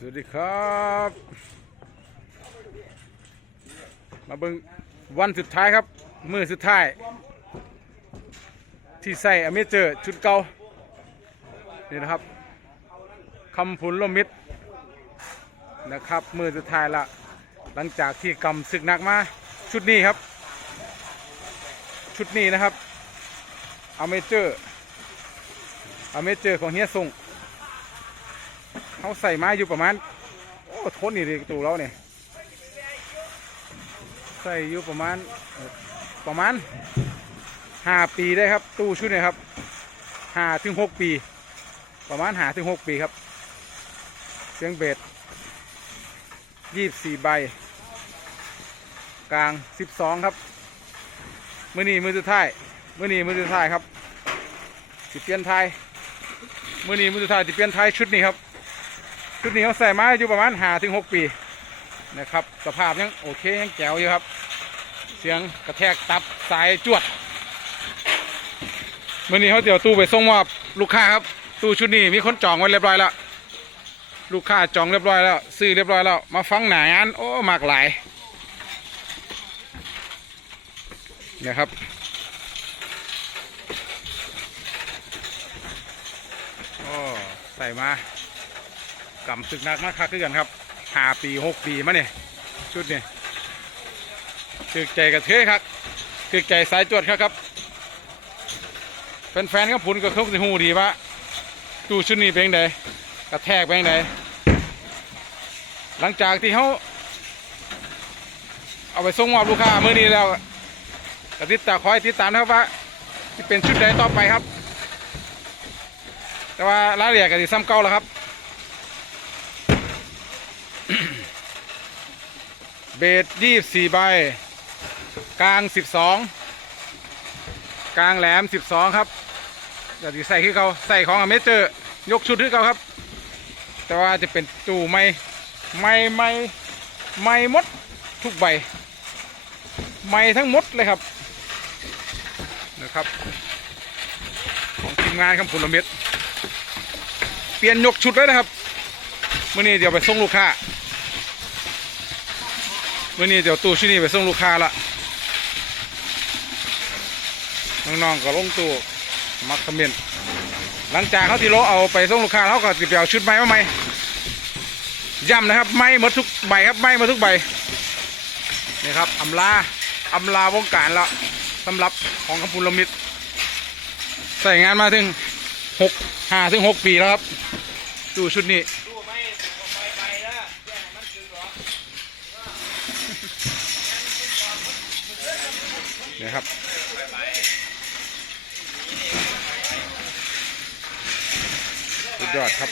สวัสดีครับ มาเบิ่งวันสุดท้ายครับ มือสุดท้าย ที่ใส่อเมเจอร์ชุดเก่านี่นะครับคำพุนลมมิดนะครับ มือสุดท้ายละหลังจากที่กำศึกหนักมา ชุดนี้ครับ ชุดนี้นะครับอเมเจอร์อเมเจอร์ของเฮียทรง เขาใส่ไมาอยู่ประมาณ โอ้ทนนี่ดิตูเราเนี่ยใส่อยู่ประมาณประมาณห้าปีได้ครับ ตู้ชุดเนี่ยครับห้าถึงหกปี ประมาณห้าถึงหกปีครับเสียงเบสยี่สิบสี่ใบ กลางสิบสองครับมือนีมือสุดท้ายมือนีมือสุดท้ายครับสิเปลี่ยนไทยมือนี้มือสุดท้ายสิเปลี่ยนไทยชุดนี้ครับ ชุดนี้เขาใส่มาอยู่ประมาณหาถึงหกปีนะครับ สภาพยังโอเคยังแจ๋วอยู่ครับ เสียงกระแทกตับสายจวดเมื่อนี้เขาเดี๋ยวตู้ไปส่งมอบลูกค้าครับ ตู้ชุดนี้มีคนจองไว้เรียบร้อยแล้ว ลูกค้าจองเรียบร้อยแล้ว ซื้อเรียบร้อยแล้ว มาฟังหนางานโอ้มากหลายนะครับโอ้ใส่มา กำศึกนักมากคักขึ้นกันครับหาปีหกปีมาเนี่ยชุดเนี่ยถึกใจกระเทยครับถึกใจสายจวดครับครับแฟนๆครับผุนก็เขาสิหูดีว่าตู้ชุดนี้เป็นยังไงกระแทกเป็นยังไงหลังจากที่เขาเอาไปส่งมอบลูกค้าเมื่อนี้แล้วกติดตาคอยติดตามนะครับว่าที่เป็นชุดใดต่อไปครับ แต่ว่ารายละเอียดก็สิซ้ำเก่าแล้วครับ เบสยี่สี่ใบ กลางสิบสองกลางแหลมสิบสองครับเดี๋ยวใส่คือเขาใส่ของอเมเจอร์ยกชุดคือเขาครับ แต่ว่าจะเป็นตู้ไม่ไม่ไม่ไม่มดทุกใบ ไม่ทั้งหมดเลยครับนะครับ ของทีมงานครับผลเม็ดเปลี่ยนยกชุดเลยนะครับเมื่อนี้เดี๋ยวไปส่งลูกค้า มื่อนี้เดี๋ยวตู้ชุดนี้ไปส่งลูกค้าละน้องๆก็ลงตู้มักคอมเมนต์หลังจากเขาที่โลเอาไปส่งลูกค้าเขาก็ติไปเอาชุดใหม่มาใหม่ย้ำนะครับไม่หมดทุกใบครับไม่หมดทุกใบนี่ครับอำลาอำลาวงการละสำหรับของคำพูลมิตรใส่งานมาถึงหกห้าถึงหกปีแล้วครับตู้ชุดนี้ นะครับ สุดยอดครับ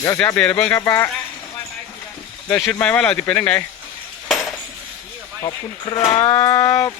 เดี๋ยวเสียอัปเดตเบิ้งครับว่าได้ชุดไหมว่าเราจะเป็นยังไงขอบคุณครับ